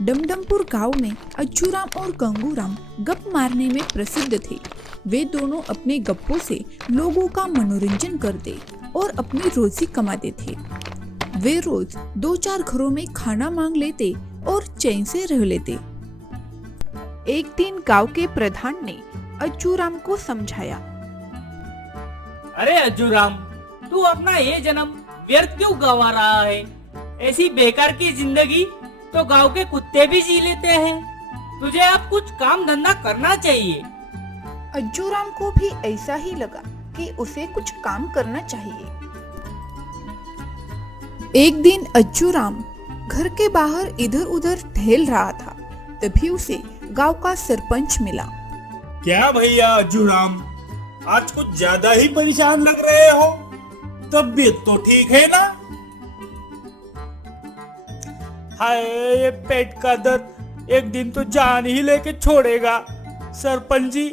डमडमपुर गांव में अज्जूराम और गंगूराम गप मारने में प्रसिद्ध थे। वे दोनों अपने गप्पों से लोगों का मनोरंजन करते और अपनी रोजी कमाते थे। वे रोज 2-4 घरों में खाना मांग लेते और चैन से रह लेते। एक दिन गांव के प्रधान ने अज्जूराम को समझाया। अरे अज्जूराम, तू अपना ये जन्म व्यर्थ क्यों गंवा रहा है? ऐसी बेकार की जिंदगी तो गांव के कुत्ते भी जी लेते हैं। तुझे अब कुछ काम धंधा करना चाहिए। अज्जूराम को भी ऐसा ही लगा कि उसे कुछ काम करना चाहिए। एक दिन अज्जूराम घर के बाहर इधर उधर टहल रहा था। तभी उसे गांव का सरपंच मिला। क्या भैया अज्जूराम, आज कुछ ज्यादा ही परेशान लग रहे हो। तबीयत तो ठीक है ना? हाय, ये पेट का दर्द एक दिन तो जान ही लेके छोड़ेगा। सरपंच जी,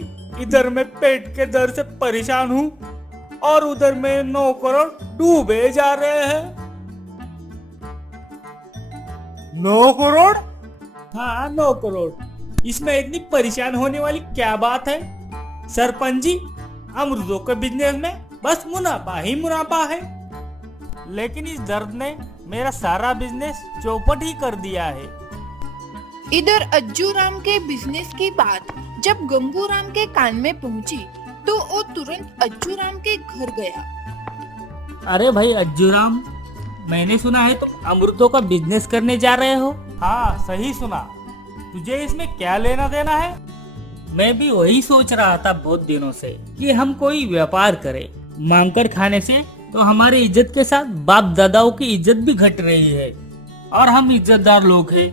इधर मैं पेट के दर्द से परेशान हूँ और उधर में 9 करोड़ डूबे जा रहे हैं। 9 करोड़? हाँ, 9 करोड़। इसमें इतनी परेशान होने वाली क्या बात है? सरपंच जी, अमरूदों के बिजनेस में बस मुनाफा ही मुनाफा है, लेकिन इस दर्द ने मेरा सारा बिजनेस चौपट ही कर दिया है। इधर अज्जूराम के बिजनेस की बात जब गंगूराम के कान में पहुंची तो वो तुरंत अज्जूराम के घर गया। अरे भाई अज्जूराम, मैंने सुना है तुम अमरूदों का बिजनेस करने जा रहे हो। हाँ, सही सुना। तुझे इसमें क्या लेना देना है? मैं भी वही सोच रहा था बहुत दिनों से कि हम कोई व्यापार करें। मांगकर खाने से तो हमारी इज्जत के साथ बाप दादाओं की इज्जत भी घट रही है और हम इज्जतदार लोग हैं।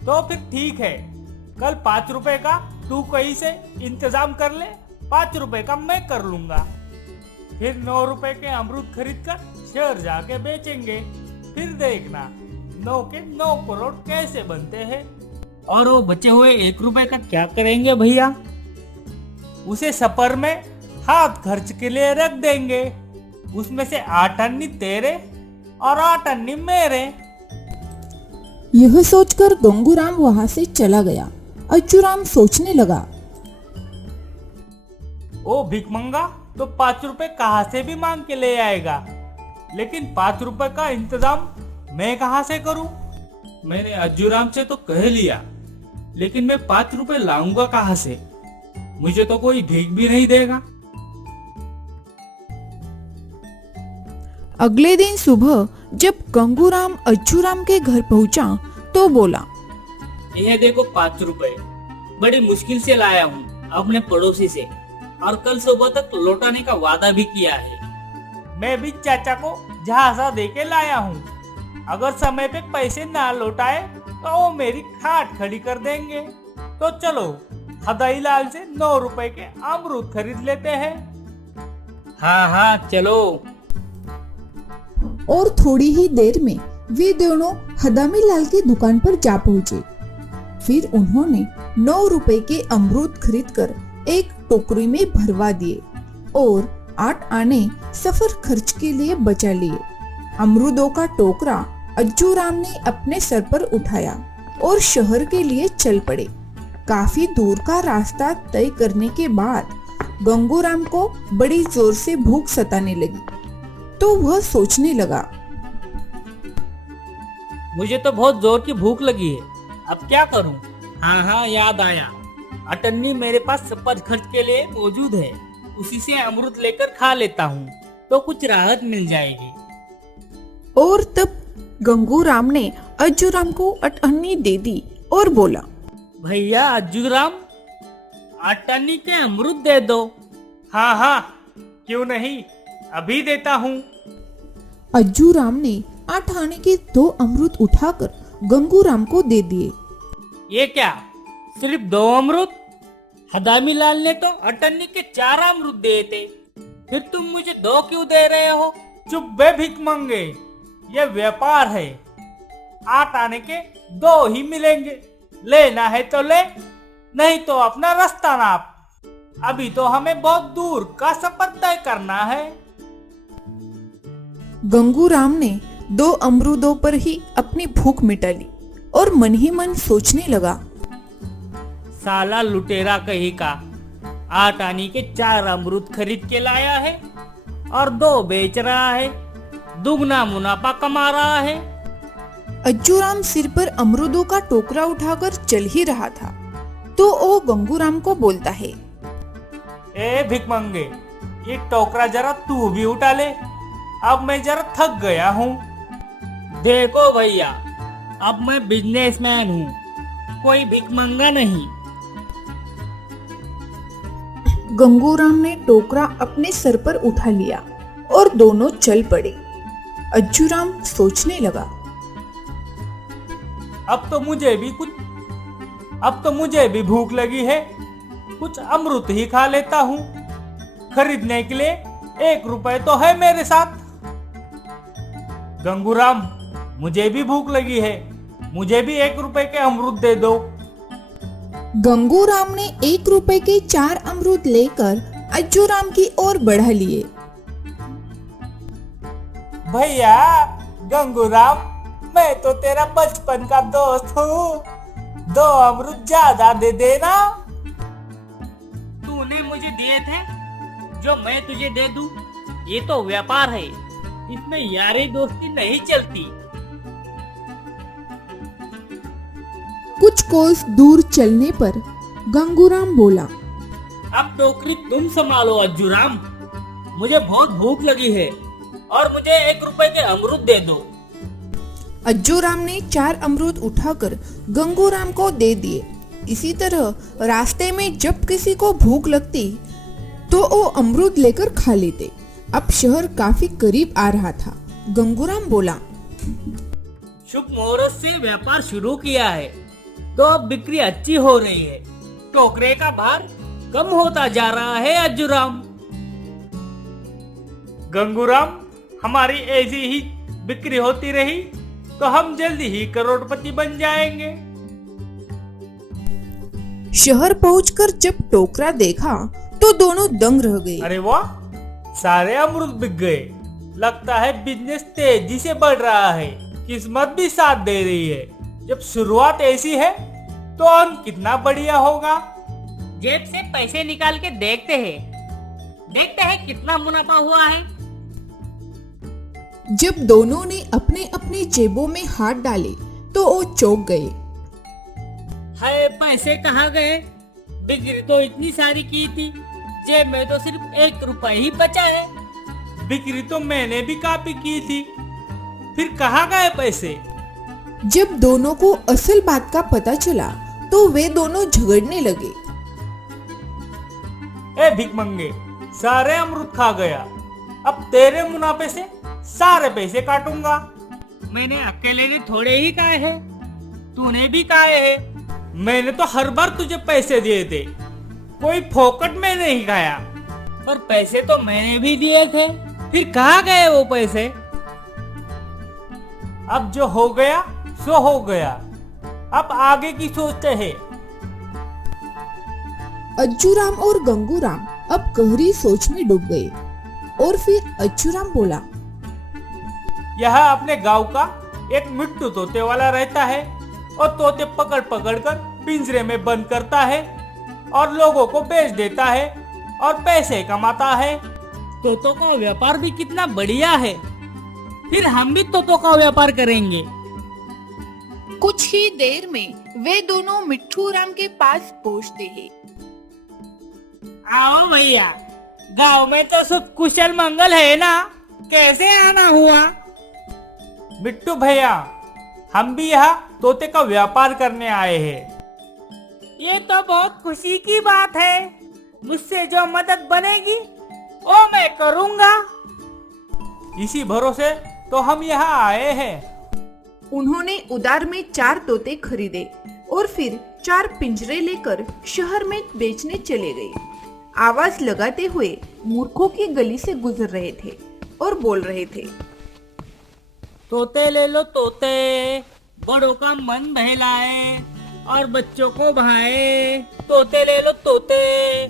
तो फिर ठीक है, कल 5 रुपए का तू कहीं से इंतजाम कर ले, 5 रुपए का मैं कर लूंगा। फिर 9 रुपए के अमरूद खरीद कर शहर जाके बेचेंगे। फिर देखना 9 के 9 करोड़ कैसे बनते हैं। और वो बचे हुए 1 रुपए का क्या करेंगे भैया? उसे सफर में हाथ खर्च के लिए रख देंगे। उसमें से 8 अन्नी तेरे और 8 अन्नी मेरे। यह सोचकर गंगूराम वहां से चला गया। अज्जूराम सोचने लगा, ओ भिखमंगा तो 5 रुपए कहाँ से भी मांग के ले आएगा, लेकिन 5 रुपए का इंतजाम मैं कहाँ से करूं? मैंने अज्जूराम से तो कह लिया, लेकिन मैं 5 रुपए लाऊंगा कहाँ से? मुझे तो कोई भीख भी नहीं देगा। अगले दिन सुबह जब गंगूराम अज्जूराम के घर पहुंचा तो बोला, यह देखो 5 रुपए, बड़ी मुश्किल से लाया हूँ अपने पड़ोसी से, और कल सुबह तक लौटाने का वादा भी किया है। मैं भी चाचा को झांसा दे के लाया हूँ। अगर समय पे पैसे ना लौटाए तो वो मेरी खाट खड़ी कर देंगे। तो चलो हदाई लाल से 9 रुपए के अमरूद खरीद लेते हैं। हाँ हाँ चलो। और थोड़ी ही देर में वे दोनों हदामी लाल की दुकान पर जा पहुंचे। फिर उन्होंने 9 रुपए के अमरूद खरीदकर एक टोकरी में भरवा दिए और 8 आने सफर खर्च के लिए बचा लिए। अमरूदों का टोकरा अज्जूराम ने अपने सर पर उठाया और शहर के लिए चल पड़े। काफी दूर का रास्ता तय करने के बाद गंगूराम को बड़ी जोर से भूख सताने लगी। तो वह सोचने लगा, मुझे तो बहुत जोर की भूख लगी है, अब क्या करूं? हाँ हाँ याद आया, अटन्नी मेरे पास सफर खर्च के लिए मौजूद है। उसी से अमरूद लेकर खा लेता हूँ तो कुछ राहत मिल जाएगी। और तब गंगूराम ने अज्जूराम को अटन्नी दे दी और बोला, भैया अज्जूराम, अटन्नी के अमरूद दे दो। हाँ हाँ, क्यों नहीं, अभी देता हूँ। अज्जूराम ने 8 आने के 2 अमरूद उठाकर गंगूराम को दे दिए। ये क्या, सिर्फ 2 अमरूद? हदामी लाल ने तो अटन्नी के 4 अमरूद दिए थे, फिर तुम मुझे 2 क्यों दे रहे हो? चुप बे भिख मंगे, ये व्यापार है। 8 आने के 2 ही मिलेंगे। लेना है तो ले, नहीं तो अपना रास्ता नाप। अभी तो हमें बहुत दूर का सफर तय करना है। गंगूराम ने 2 अमरूदों पर ही अपनी भूख मिटा ली और मन ही मन सोचने लगा। साला लुटेरा कहीं का 8 आने के 4 अमरूद खरीद के लाया है और 2 बेच रहा है, दुगना मुनाफा कमा रहा है। अज्जूराम सिर पर अमरूदों का टोकरा उठाकर चल ही रहा था तो वो गंगूराम को बोलता है, ए भिकमंगे, ये टोकरा जरा तू भी उठा ले, अब मैं जरा थक गया हूँ। देखो भैया, अब मैं बिजनेसमैन हूँ, कोई भिकमंगा नहीं। गंगूराम ने टोकरा अपने सर पर उठा लिया और दोनों चल पड़े। अज्जूराम सोचने लगा, अब तो मुझे भी भूख लगी है, कुछ अमरूद ही खा लेता हूँ। खरीदने के लिए 1 रुपए तो है मेरे साथ। गंगूराम, मुझे भी भूख लगी है, मुझे भी 1 रुपए के अमरूद दे दो। गंगूराम ने 1 रुपए के 4 अमरूद लेकर अज्जूराम की ओर बढ़ा लिए। भैया गंगूराम, मैं तो तेरा बचपन का दोस्त हूँ, 2 अमरूद ज्यादा दे देना। तूने मुझे दिए थे जो मैं तुझे दे दूं, ये तो व्यापार है, इसमें यारी दोस्ती नहीं चलती। कुछ कोस दूर चलने पर गंगूराम बोला, अब टोकरी तुम संभालो अज्जूराम, मुझे बहुत भूख लगी है और मुझे 1 रुपए के अमरूद दे दो। अज्जूराम ने 4 अमरूद उठाकर गंगूराम को दे दिए। इसी तरह रास्ते में जब किसी को भूख लगती तो वो अमरूद लेकर खा लेते। अब शहर काफी करीब आ रहा था। गंगूराम बोला, शुभ मुहूर्त से व्यापार शुरू किया है तो अब बिक्री अच्छी हो रही है, टोकरे का भार कम होता जा रहा है अज्जूराम। गंगूराम, हमारी ऐसी ही बिक्री होती रही तो हम जल्दी ही करोड़पति बन जाएंगे। शहर पहुंचकर जब टोकरा देखा तो दोनों दंग रह गए। अरे वाह, सारे अमरूद बिक गए। लगता है बिजनेस तेजी से बढ़ रहा है, किस्मत भी साथ दे रही है। जब शुरुआत ऐसी है तो अंत कितना बढ़िया होगा। जेब से पैसे निकाल के देखते हैं कितना मुनाफा हुआ है। जब दोनों ने अपने अपने जेबों में हाथ डाले तो वो चौंक गए। हाय, पैसे कहाँ गए? बिक्री तो इतनी सारी की थी, जेब में तो सिर्फ 1 रुपए ही बचा है। बिक्री तो मैंने भी काफी की थी, फिर कहाँ गए पैसे? जब दोनों को असल बात का पता चला तो वे दोनों झगड़ने लगे। ए भिकमंगे, सारे अमरूद खा गया, अब तेरे मुनाफे से सारे पैसे काटूंगा। मैंने अकेले ने थोड़े ही खाए हैं, तूने भी खाए हैं। मैंने तो हर बार तुझे पैसे दिए थे, कोई फोकट में नहीं खाया। पर पैसे तो मैंने भी दिए थे, फिर कहाँ गए वो पैसे? अब जो हो गया सो हो गया, अब आगे की सोचते हैं। अज्जूराम और गंगूराम अब गहरी सोच में डूब गए और फिर अज्जूराम बोला, यहाँ अपने गांव का एक मिट्टू तोते वाला रहता है और तोते पकड़ पकड़ कर पिंजरे में बंद करता है और लोगों को बेच देता है और पैसे कमाता है। तोतों का व्यापार भी कितना बढ़िया है, फिर हम भी तोतों का व्यापार करेंगे। कुछ ही देर में वे दोनों मिट्ठू राम के पास पहुंचते हैं। आओ भैया, गांव में तो सब कुशल मंगल है ना, कैसे आना हुआ? मिट्टू भैया, हम भी यहाँ तोते का व्यापार करने आए हैं। ये तो बहुत खुशी की बात है, मुझसे जो मदद बनेगी वो मैं करूँगा। इसी भरोसे तो हम यहाँ आए हैं। उन्होंने उधार में 4 तोते खरीदे और फिर 4 पिंजरे लेकर शहर में बेचने चले गए। आवाज लगाते हुए मूर्खों की गली से गुजर रहे थे और बोल रहे थे, तोते ले लो तोते, बड़ों का मन बहलाए और बच्चों को बहाए, तोते ले लो तोते।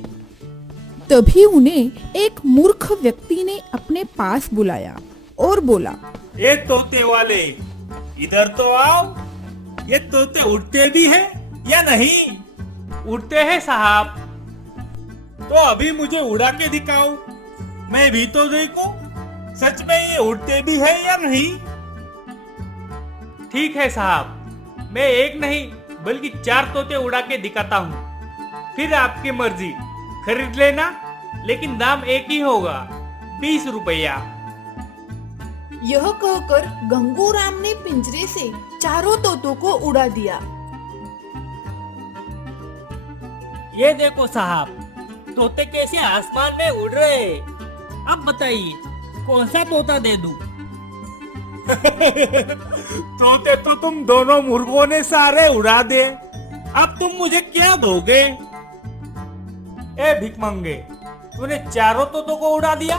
तभी उन्हें एक मूर्ख व्यक्ति ने अपने पास बुलाया और बोला, ए तोते वाले, इधर तो आओ। ये तोते उड़ते भी हैं या नहीं? उड़ते हैं साहब। तो अभी मुझे उड़ा के दिखाओ, मैं भी तो देखूं सच में ये उड़ते भी हैं या नहीं। ठीक है साहब, मैं एक नहीं बल्कि 4 तोते उड़ा के दिखाता हूँ, फिर आपकी मर्जी, खरीद लेना, लेकिन दाम एक ही होगा, 20 रुपया। यह कहकर गंगूराम ने पिंजरे से चारों तोतों को उड़ा दिया। ये देखो साहब, तोते कैसे आसमान में उड़ रहे हैं। अब बताइए कौन सा तोता दे दूं? तोते तो तुम दोनों मुर्गों ने सारे उड़ा दे, अब तुम मुझे क्या दोगे? ए भिखमंगे, तूने चारों तोतों को उड़ा दिया,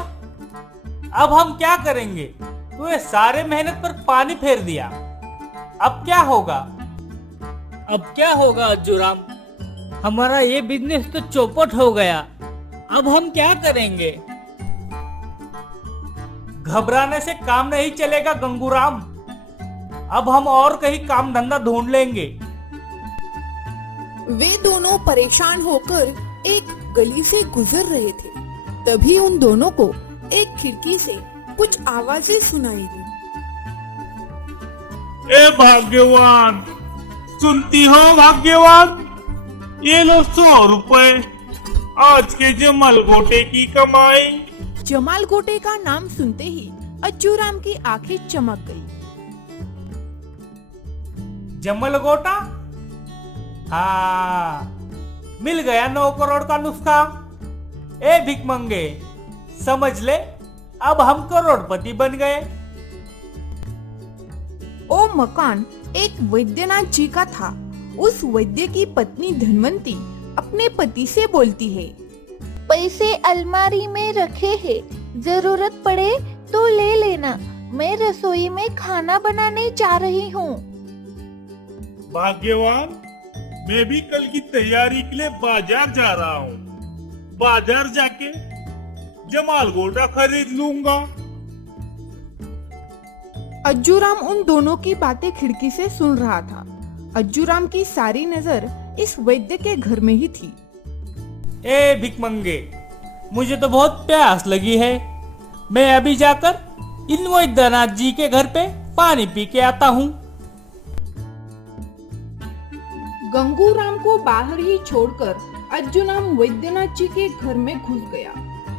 अब हम क्या करेंगे? तूने सारे मेहनत पर पानी फेर दिया, अब क्या होगा? अब क्या होगा अज्जूराम, हमारा ये बिजनेस तो चौपट हो गया, अब हम क्या करेंगे? घबराने से काम नहीं चलेगा गंगूराम, अब हम और कहीं काम धंधा ढूंढ लेंगे। वे दोनों परेशान होकर एक गली से गुजर रहे थे, तभी उन दोनों को एक खिड़की से कुछ आवाजें सुनाई दी। ए भाग्यवान, सुनती हो भाग्यवान, ये लो 100 रुपए, आज के जमाल गोटे की कमाई। जमाल गोटे का नाम सुनते ही अज्जूराम की आंखें चमक गई। जमल गोटा? हाँ, मिल गया 9 करोड़ का नुस्खा। ए भिखमंगे, समझ ले, अब हम करोड़पति बन गए। ओ मकान एक वैद्यनाथ जी का था। उस वैद्य की पत्नी धनवंती अपने पति से बोलती है, पैसे अलमारी में रखे हैं, जरूरत पड़े तो ले लेना, मैं रसोई में खाना बनाने जा रही हूँ। भाग्यवान, मैं भी कल की तैयारी के लिए बाजार जा रहा हूँ, बाजार जाके जमाल गोटा खरीद लूंगा। अज्जूराम उन दोनों की बातें खिड़की से सुन रहा था। अज्जूराम की सारी नजर इस वैद्य के घर में ही थी। ए भिखमंगे, मुझे तो बहुत प्यास लगी है, मैं अभी जाकर इन वैद्यनाथ जी के घर पे पानी पी के आता हूँ। गंगूराम को बाहर ही छोड़कर अज्जूराम वैद्यनाथ जी के घर में घुस गया।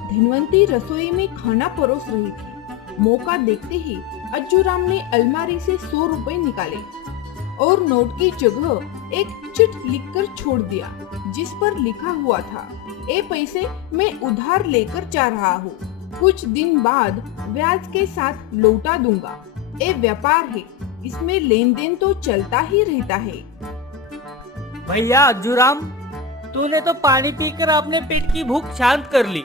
धनवंती रसोई में खाना परोस रही थी। मौका देखते ही अज्जूराम ने अलमारी से 100 रुपए निकाले और नोट की जगह एक चिट लिखकर छोड़ दिया, जिस पर लिखा हुआ था, ये पैसे मैं उधार लेकर जा रहा हूँ, कुछ दिन बाद ब्याज के साथ लौटा दूंगा। ये व्यापार है, इसमें लेन देन तो चलता ही रहता है। भैया अज्जूराम, तूने तो पानी पीकर अपने पेट की भूख शांत कर ली,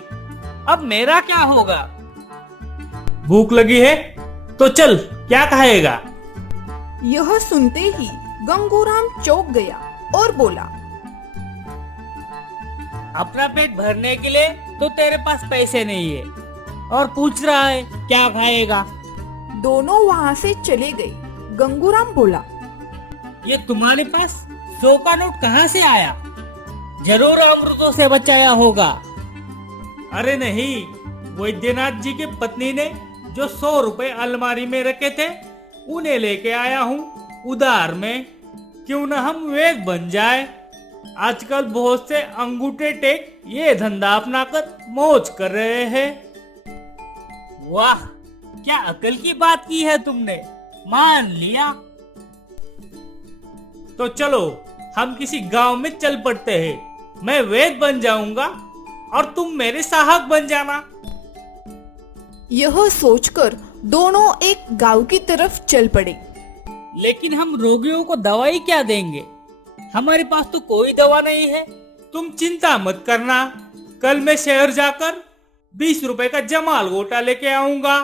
अब मेरा क्या होगा? भूख लगी है तो चल, क्या खाएगा? यह सुनते ही गंगूराम चौंक गया और बोला, अपना पेट भरने के लिए तो तेरे पास पैसे नहीं है और पूछ रहा है क्या खाएगा? दोनों वहाँ से चले गए। गंगूराम बोला, ये तुम्हारे पास 100 का नोट कहाँ से आया? जरूर अमृतों से बचाया होगा। अरे नहीं, वैद्यनाथ जी के पत्नी ने जो 100 रुपए अलमारी में रखे थे उन्हें लेके आया हूँ उधार में। क्यों न हम वैद्य बन जाए। आजकल बहुत से अंगूठे टेक ये धंधा अपनाकर मौज कर रहे हैं। वाह, क्या अकल की बात की है तुमने, मान लिया। तो चलो हम किसी गांव में चल पड़ते हैं, मैं वैद्य बन जाऊंगा और तुम मेरे सहायक बन जाना। यह सोचकर दोनों एक गांव की तरफ चल पड़े। लेकिन हम रोगियों को दवाई क्या देंगे? हमारे पास तो कोई दवा नहीं है। तुम चिंता मत करना, कल मैं शहर जाकर 20 रुपए का जमाल गोटा लेके आऊंगा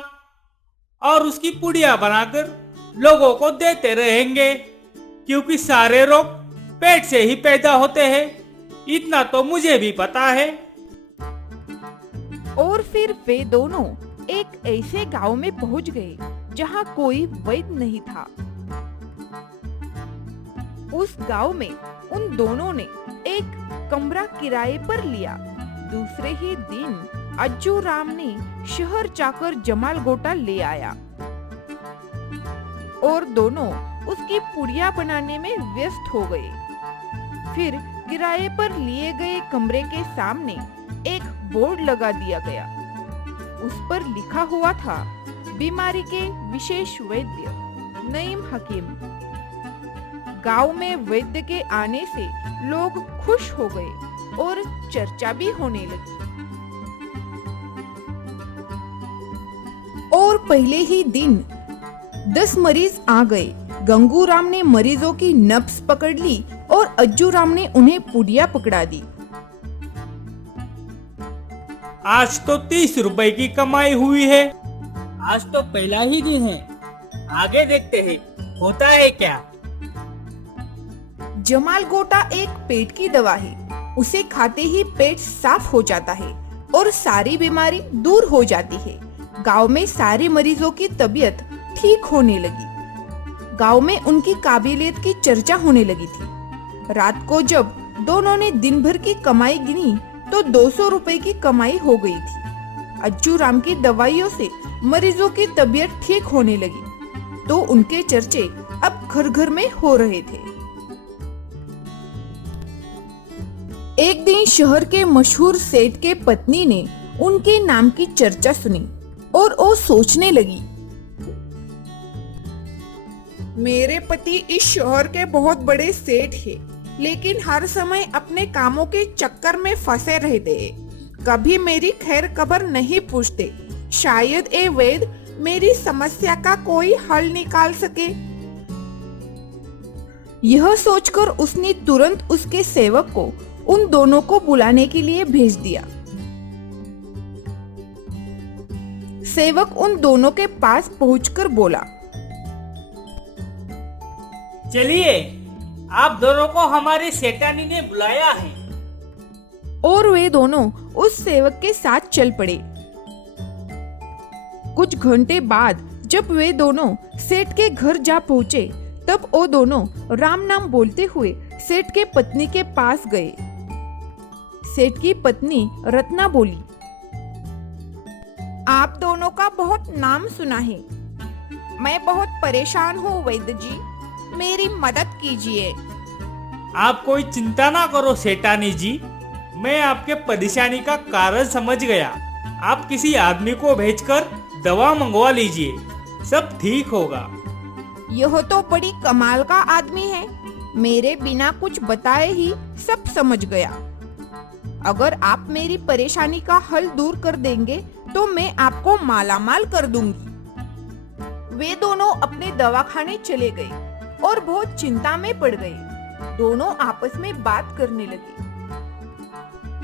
और उसकी पुड़िया बनाकर लोगों को देते रहेंगे, क्योंकि सारे रोग पेट से ही पैदा होते हैं, इतना तो मुझे भी पता है। और फिर वे दोनों एक ऐसे गांव में पहुंच गए जहां कोई वैद्य नहीं था। उस गांव में उन दोनों ने एक कमरा किराए पर लिया। दूसरे ही दिन अज्जू राम ने शहर जाकर जमाल गोटा ले आया और दोनों उसकी पुड़िया बनाने में व्यस्त हो गए। फिर किराए पर लिए गए कमरे के सामने एक बोर्ड लगा दिया गया। उस पर लिखा हुआ था, बीमारी के विशेष वैद्य नईम हकीम। गांव में वैद्य के आने से लोग खुश हो गए और चर्चा भी होने लगी। और पहले ही दिन 10 मरीज आ गए। गंगूराम ने मरीजों की नब्ज पकड़ ली और अज्जू राम ने उन्हें पुड़िया पकड़ा दी। आज तो 30 रुपए की कमाई हुई है। आज तो पहला ही दिन है, आगे देखते हैं होता है क्या। जमाल गोटा एक पेट की दवा है। उसे खाते ही पेट साफ हो जाता है और सारी बीमारी दूर हो जाती है। गांव में सारे मरीजों की तबीयत ठीक होने लगी। गांव में उनकी काबिलियत की चर्चा होने लगी थी। रात को जब दोनों ने दिन भर की कमाई गिनी तो 200 रुपए की कमाई हो गई थी। अज्जू राम की दवाइयों से मरीजों की तबीयत ठीक होने लगी तो उनके चर्चे अब घर घर में हो रहे थे। एक दिन शहर के मशहूर सेठ के पत्नी ने उनके नाम की चर्चा सुनी और वो सोचने लगी, मेरे पति इस शहर के बहुत बड़े सेठ हैं, लेकिन हर समय अपने कामों के चक्कर में फंसे रहते हैं। कभी मेरी खैर खबर नहीं पूछते। शायद ये वैद्य मेरी समस्या का कोई हल निकाल सके। यह सोचकर उसने तुरंत उसके सेवक को उन दोनों को बुलाने के लिए भेज दिया। सेवक उन दोनों के पास पहुंचकर बोला, चलिए, आप दोनों को हमारे सेठानी ने बुलाया है। और वे दोनों उस सेवक के साथ चल पड़े। कुछ घंटे बाद जब वे दोनों सेठ के घर जा पहुंचे तब वो दोनों राम नाम बोलते हुए सेठ के पत्नी के पास गए। सेठ की पत्नी रत्ना बोली, आप दोनों का बहुत नाम सुना है। मैं बहुत परेशान हूँ वैद्य जी, मेरी मदद कीजिए। आप कोई चिंता ना करो सेठानी जी, मैं आपके परेशानी का कारण समझ गया। आप किसी आदमी को भेजकर दवा मंगवा लीजिए, सब ठीक होगा। यह तो बड़ी कमाल का आदमी है, मेरे बिना कुछ बताए ही सब समझ गया। अगर आप मेरी परेशानी का हल दूर कर देंगे तो मैं आपको मालामाल कर दूंगी। वे दोनों अपने दवाखाने चले गए और बहुत चिंता में पड़ गए। दोनों आपस में बात करने लगे।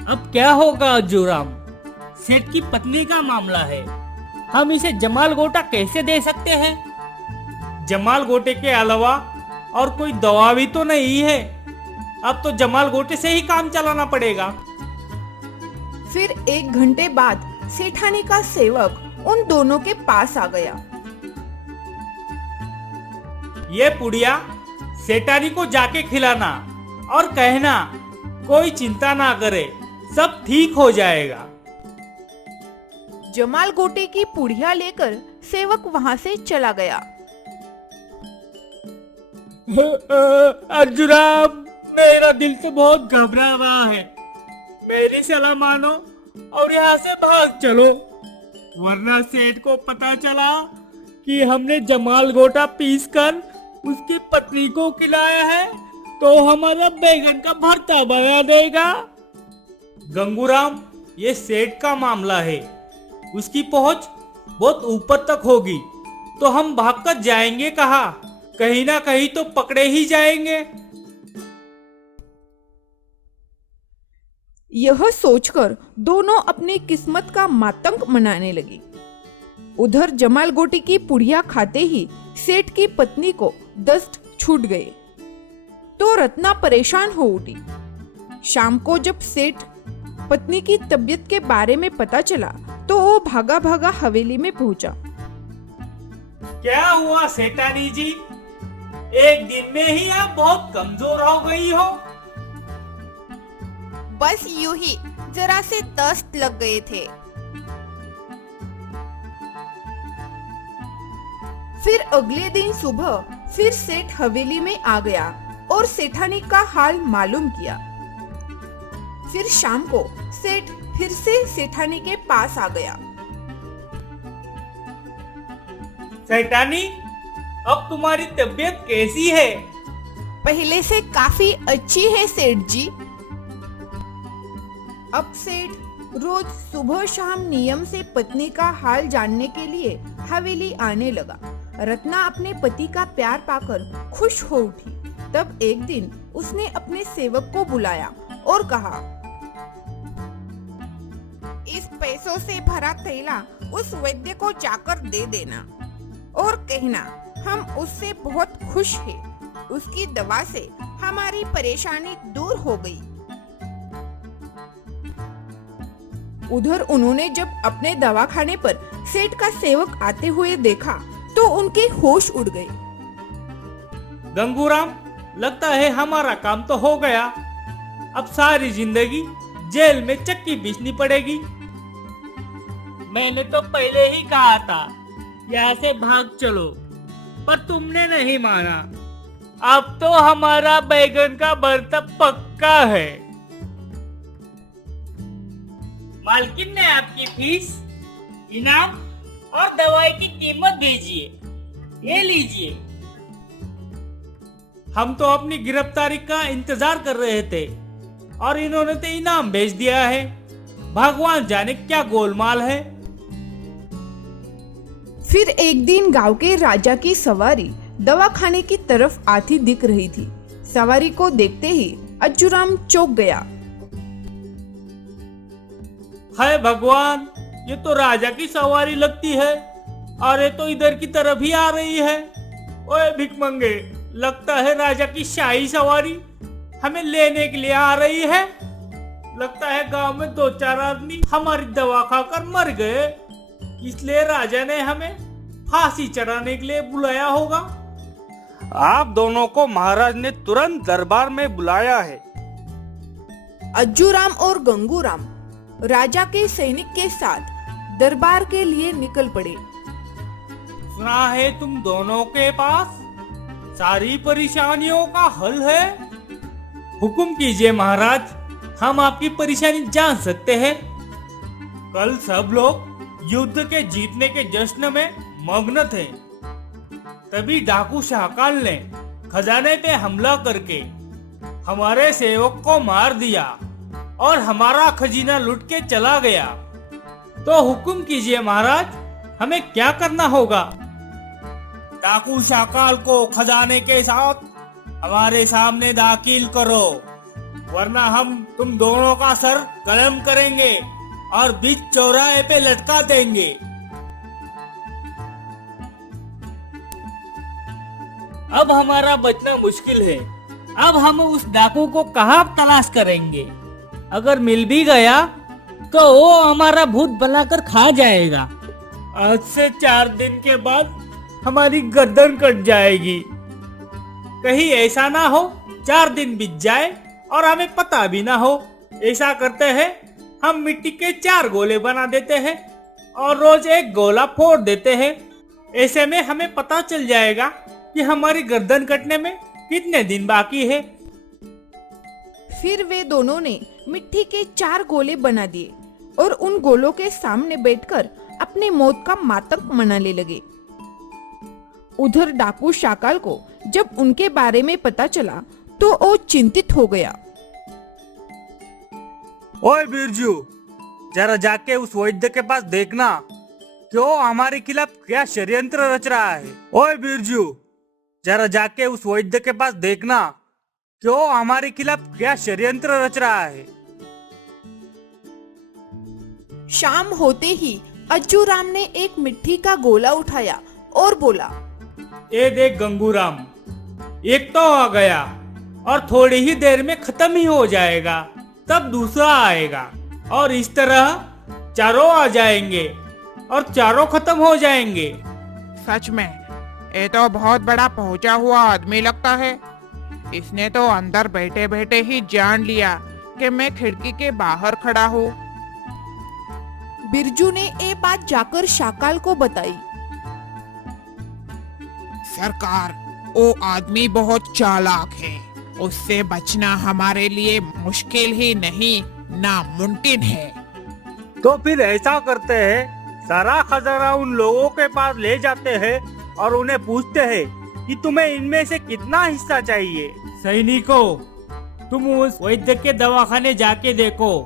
अब क्या होगा अज्जू राम? सेठ की पत्नी का मामला है, हम इसे जमाल गोटा कैसे दे सकते हैं? जमाल गोटे के अलावा और कोई दवा भी तो नहीं है। अब तो जमाल गोटे से ही काम चलाना पड़ेगा। फिर 1 घंटे बाद सेठानी का सेवक उन दोनों के पास आ गया। ये पुड़िया सेठानी को जाके खिलाना और कहना कोई चिंता ना करे, सब ठीक हो जाएगा। जमाल गोटे की पुड़िया लेकर सेवक वहां से चला गया। अज्जू राम, मेरा दिल तो बहुत घबरा रहा है। मेरी सलाह मानो और यहाँ से भाग चलो, वरना सेठ को पता चला कि हमने जमाल गोटा पीस कर उसकी पत्नी को खिलाया है तो हमारा बैगन का भरता बना देगा। गंगूराम, ये सेठ का मामला है, उसकी पहुंच बहुत ऊपर तक होगी तो हम भागकर जाएंगे कहाँ? कहीं ना कहीं तो पकड़े ही जाएंगे। यह सोचकर दोनों अपनी किस्मत का मातंग मनाने लगे। उधर जमाल गोटी की पुड़िया खाते ही सेठ की पत्नी को दस्त छूट गए तो रत्ना परेशान हो उठी। शाम को जब सेठ पत्नी की तबीयत के बारे में पता चला तो वो भागा भागा हवेली में पहुंचा। क्या हुआ सेठानी जी? एक दिन में ही आप बहुत कमजोर हो गई हो। बस यूं ही जरा से दस्त लग गए थे। फिर अगले दिन सुबह फिर सेठ हवेली में आ गया और सेठानी का हाल मालूम किया। फिर शाम को सेठ फिर से सेठानी के पास आ गया। सेठानी, अब तुम्हारी तबीयत कैसी है? पहले से काफी अच्छी है सेठ जी। अब सेठ रोज सुबह शाम नियम से पत्नी का हाल जानने के लिए हवेली आने लगा। रत्ना अपने पति का प्यार पाकर खुश हो उठी। तब एक दिन उसने अपने सेवक को बुलाया और कहा, इस पैसों से भरा थैला उस वैद्य को जाकर दे देना और कहना हम उससे बहुत खुश हैं। उसकी दवा से हमारी परेशानी दूर हो गई। उधर उन्होंने जब अपने दवाखाने पर सेठ का सेवक आते हुए देखा तो उनके होश उड़ गए। गंगूराम, लगता है हमारा काम तो हो गया। अब सारी जिंदगी जेल में चक्की पीसनी पड़ेगी। मैंने तो पहले ही कहा था यहाँ से भाग चलो, पर तुमने नहीं माना। अब तो हमारा बैगन का भरता पक्का है। मालकिन ने आपकी फीस, इनाम और दवाई की कीमत भेजिए, ये लीजिए। हम तो अपनी गिरफ्तारी का इंतजार कर रहे थे और इन्होंने तो इनाम भेज दिया है। भगवान जाने क्या गोलमाल है। फिर एक दिन गांव के राजा की सवारी दवाखाने की तरफ आती दिख रही थी। सवारी को देखते ही अज्जूराम चौंक गया। हाय भगवान, ये तो राजा की सवारी लगती है और ये तो इधर की तरफ ही आ रही है। ओए भिखमंगे, लगता है राजा की शाही सवारी हमें लेने के लिए आ रही है। लगता है गांव में 2-4 आदमी हमारी दवा खाकर मर गए, इसलिए राजा ने हमें फांसी चढ़ाने के लिए बुलाया होगा। आप दोनों को महाराज ने तुरंत दरबार में बुलाया है। अज्जूराम और गंगूराम राजा के सैनिक के साथ दरबार के लिए निकल पड़े। सुना है तुम दोनों के पास सारी परेशानियों का हल है। हुक्म कीजिए महाराज, हम आपकी परेशानी जान सकते हैं। कल सब लोग युद्ध के जीतने के जश्न में मग्न थे, तभी डाकू शाहकाल ने खजाने पे हमला करके हमारे सेवक को मार दिया और हमारा खजीना लूट के चला गया। तो हुक्म कीजिए महाराज, हमें क्या करना होगा? डाकू शाहकाल को खजाने के साथ हमारे सामने दाखिल करो, वरना हम तुम दोनों का सर कलम करेंगे और बीच चौराहे पे लटका देंगे। अब हमारा बचना मुश्किल है। अब हम उस डाकू को कहाँ तलाश करेंगे? अगर मिल भी गया तो वो हमारा भूत बनाकर खा जाएगा। आज से 4 दिन के बाद हमारी गर्दन कट जाएगी। कहीं ऐसा ना हो 4 दिन बीत जाए और हमें पता भी ना हो। ऐसा करते हैं, हम मिट्टी के 4 गोले बना देते हैं और रोज एक गोला फोड़ देते हैं। ऐसे में हमें पता चल जाएगा कि हमारी गर्दन कटने में कितने दिन बाकी है। फिर वे दोनों ने मिट्टी के 4 गोले बना दिए और उन गोलों के सामने बैठकर अपने मौत का मातम मनाने लगे। उधर डाकू शाकाल को जब उनके बारे में पता चला तो वो चिंतित हो गया। ओए बिरजू, जरा जाके उस वैद्य के पास देखना कि वो हमारे खिलाफ क्या षड्यंत्र रच रहा है। ओए बिरजू, जरा जाके उस वैद्य के पास देखना कि वो हमारे खिलाफ क्या षड्यंत्र रच रहा है। शाम होते ही अज्जूराम ने एक मिट्टी का गोला उठाया और बोला, ये देख गंगूराम, एक तो आ गया और थोड़ी ही देर में खत्म ही हो जाएगा, तब दूसरा आएगा और इस तरह 4 आ जाएंगे और 4 खत्म हो जाएंगे। सच में ये तो बहुत बड़ा पहुंचा हुआ आदमी लगता है। इसने तो अंदर बैठे बैठे ही जान लिया कि मैं खिड़की के बाहर खड़ा हूँ। बिरजू ने ये बात जाकर शाकाल को बताई। सरकार, वो आदमी बहुत चालाक है। उससे बचना हमारे लिए मुश्किल ही नहीं, नामुमकिन है। तो फिर ऐसा करते हैं, सारा खजाना उन लोगों के पास ले जाते हैं और उन्हें पूछते हैं कि तुम्हें इनमें से कितना हिस्सा चाहिए। सैनिकों, तुम उस वैद्य के दवाखाने जाके देखो,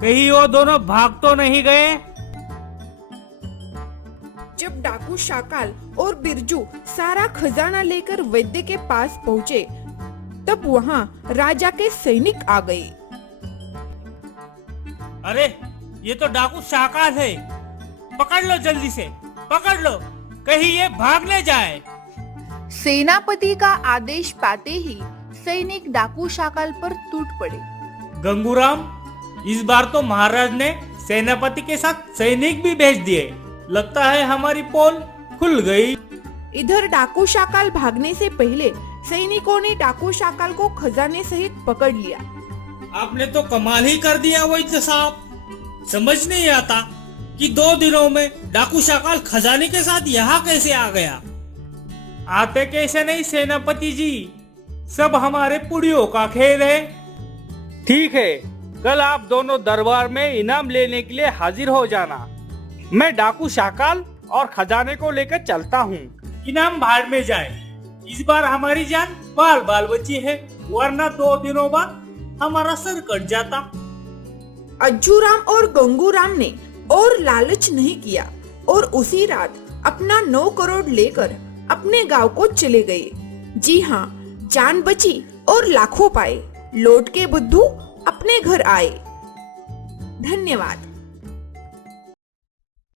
कहीं वो दोनों भाग तो नहीं गए। जब डाकू शाकाल और बिरजू सारा खजाना लेकर वैद्य के पास पहुँचे, तब वहाँ राजा के सैनिक आ गए। अरे ये तो डाकू शाकाल है, पकड़ लो जल्दी से, पकड़ लो, कहीं ये भाग न जाए। सेनापति का आदेश पाते ही सैनिक डाकू शाकाल पर टूट पड़े। गंगूराम, इस बार तो महाराज ने सेनापति के साथ सैनिक भी भेज दिए। लगता है हमारी पोल खुल गई। इधर डाकू शाकाल भागने से पहले सैनिकों ने डाकू शाकाल को खजाने सहित पकड़ लिया। आपने तो कमाल ही कर दिया वैद्य साहब। समझ नहीं आता कि 2 दिनों में डाकू शाकाल खजाने के साथ यहाँ कैसे आ गया। आते कैसे नहीं सेनापति जी, सब हमारे पुड़ियों का खेल है। ठीक है, कल आप दोनों दरबार में इनाम लेने के लिए हाजिर हो जाना। मैं डाकू शाकाल और खजाने को लेकर चलता हूँ। इनाम भाड़ में जाए, इस बार हमारी जान बाल बाल बची है, वरना 2 दिनों बाद हमारा सर कट जाता। अज्जूराम और गंगूराम ने और लालच नहीं किया और उसी रात अपना 9 करोड़ लेकर अपने गांव को चले गए। जी हाँ, जान बची और लाखों पाए। लौट के बुद्धू अपने घर आए। धन्यवाद।